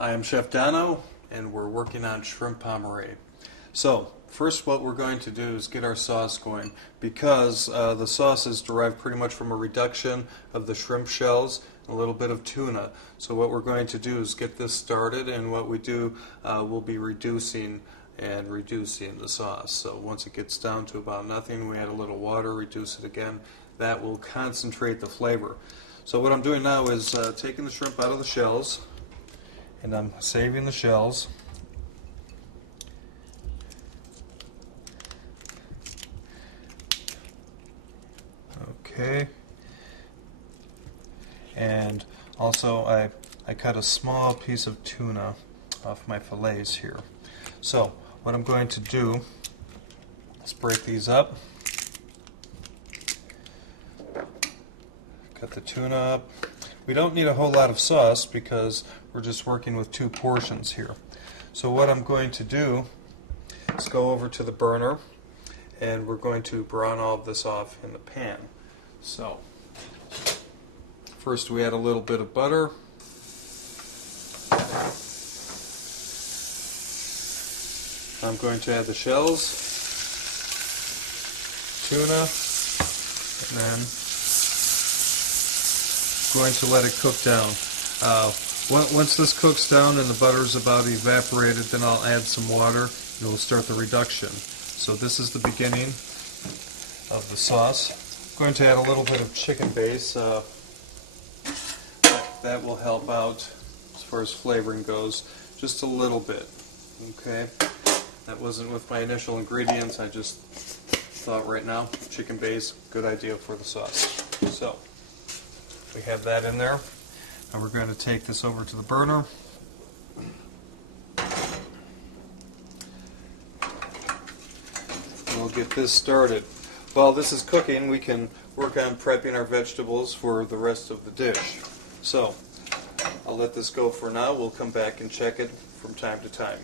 I am Chef Donno, and we're working on shrimp pommery. So, first what we're going to do is get our sauce going, because the sauce is derived pretty much from a reduction of the shrimp shells and a little bit of tuna. So what we're going to do is get this started, and what we do, we'll be reducing and reducing the sauce. So once it gets down to about nothing, we add a little water, reduce it again. That will concentrate the flavor. So what I'm doing now is taking the shrimp out of the shells, and I'm saving the shells. Okay. And also I cut a small piece of tuna off my fillets here. So what I'm going to do is break these up. Cut the tuna up. We don't need a whole lot of sauce because we're just working with two portions here. So what I'm going to do is go over to the burner, and we're going to brown all of this off in the pan. So first we add a little bit of butter. I'm going to add the shells, tuna, and then going to let it cook down. Once this cooks down and the butter's about evaporated, then I'll add some water and we'll start the reduction. So this is the beginning of the sauce. I'm going to add a little bit of chicken base. That will help out as far as flavoring goes, just a little bit. Okay, that wasn't with my initial ingredients. I just thought right now chicken base, good idea for the sauce. So we have that in there. Now we're going to take this over to the burner. We'll get this started. While this is cooking, we can work on prepping our vegetables for the rest of the dish. So I'll let this go for now. We'll come back and check it from time to time.